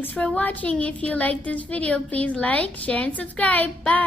Thanks for watching. If you like this video, please like, share and subscribe. Bye!